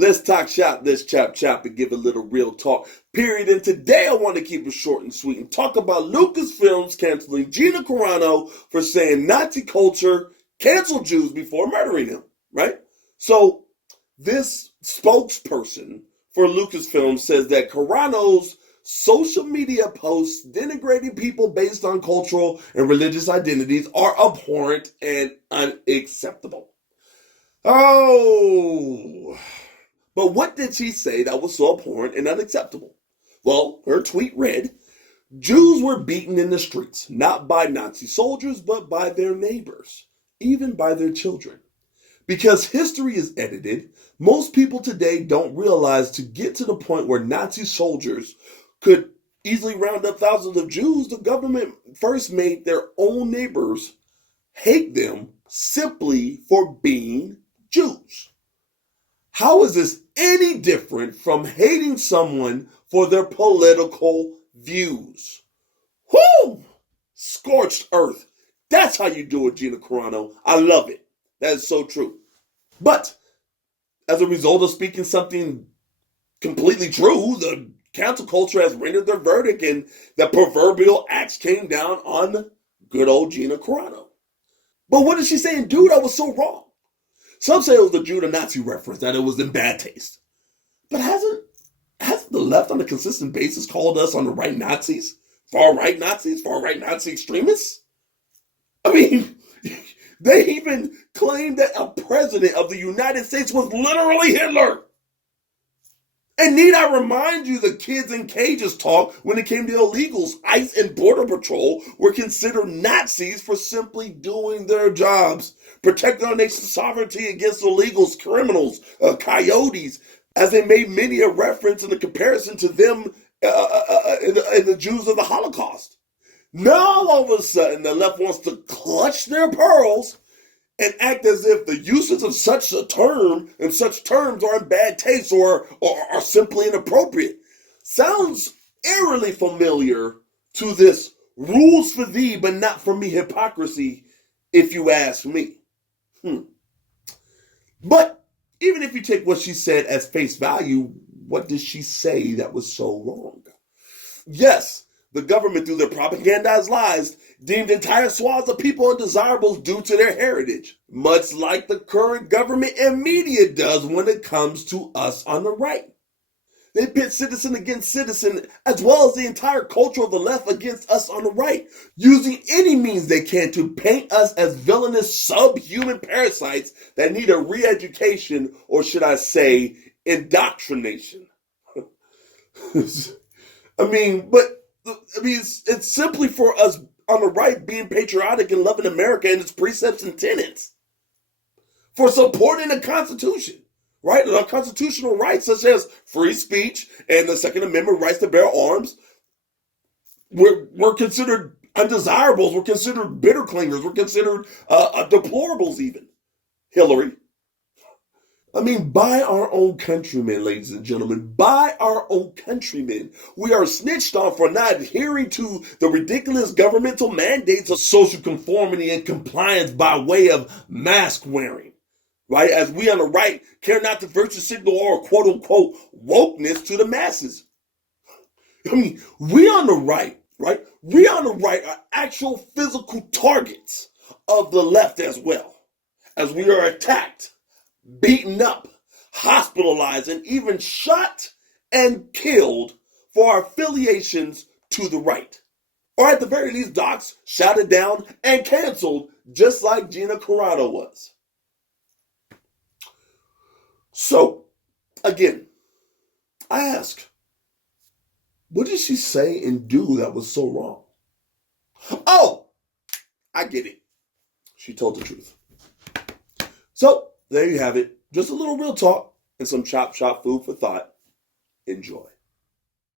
Let's talk shop, let's chop chop and give a little real talk. Period. And today I want to keep it short and sweet and talk about Lucasfilm's canceling Gina Carano for saying Nazi culture canceled Jews before murdering them, right? So this spokesperson for Lucasfilm says that Carano's social media posts denigrating people based on cultural and religious identities are abhorrent and unacceptable. Oh, but what did she say that was so abhorrent and unacceptable? Well, her tweet read, Jews were beaten in the streets, not by Nazi soldiers, but by their neighbors, even by their children. Because history is edited, most people today don't realize to get to the point where Nazi soldiers could easily round up thousands of Jews, the government first made their own neighbors hate them simply for being Jews. How is this any different from hating someone for their political views? Whoo! Scorched earth. That's how you do it, Gina Carano. I love it. That is so true. But as a result of speaking something completely true, the cancel culture has rendered their verdict and the proverbial axe came down on good old Gina Carano. But what did she say and do that was so wrong? Some say it was the Judah-Nazi reference, that it was in bad taste. But hasn't the left on a consistent basis called us on the right Nazis? Far-right Nazis? Far-right Nazi extremists? I mean, they even claimed that a president of the United States was literally Hitler. And need I remind you the kids in cages talk when it came to illegals? ICE and Border Patrol were considered Nazis for simply doing their jobs, protecting our nation's sovereignty against illegals, criminals, coyotes, as they made many a reference in the comparison to them in the Jews of the Holocaust. Now all of a sudden the left wants to clutch their pearls and act as if the usage of such a term and such terms are in bad taste or are simply inappropriate. Sounds eerily familiar to this rules for thee but not for me hypocrisy, if you ask me. But even if you take what she said as face value, what did she say that was so wrong? Yes, the government, through their propagandized lies, deemed entire swaths of people undesirables due to their heritage, much like the current government and media does when it comes to us on the right. They pit citizen against citizen, as well as the entire culture of the left against us on the right, using any means they can to paint us as villainous subhuman parasites that need a re-education, or should I say, indoctrination. It's simply for us on the right being patriotic and loving America and its precepts and tenets, for supporting the Constitution, right? And our constitutional rights, such as free speech and the Second Amendment rights to bear arms, we're considered undesirables. We're considered bitter clingers. We're considered deplorables even. Hillary. By our own countrymen, ladies and gentlemen, by our own countrymen, we are snitched on for not adhering to the ridiculous governmental mandates of social conformity and compliance by way of mask wearing, right? As we on the right care not to virtue signal our quote unquote wokeness to the masses. We on the right, right? We on the right are actual physical targets of the left as well, as we are attacked, beaten up, hospitalized, and even shot and killed for our affiliations to the right. Or at the very least, doxxed, shouted down, and canceled, just like Gina Carano was. So, again, I ask, what did she say and do that was so wrong? Oh, I get it. She told the truth. So, there you have it. Just a little real talk and some chop chop food for thought. Enjoy.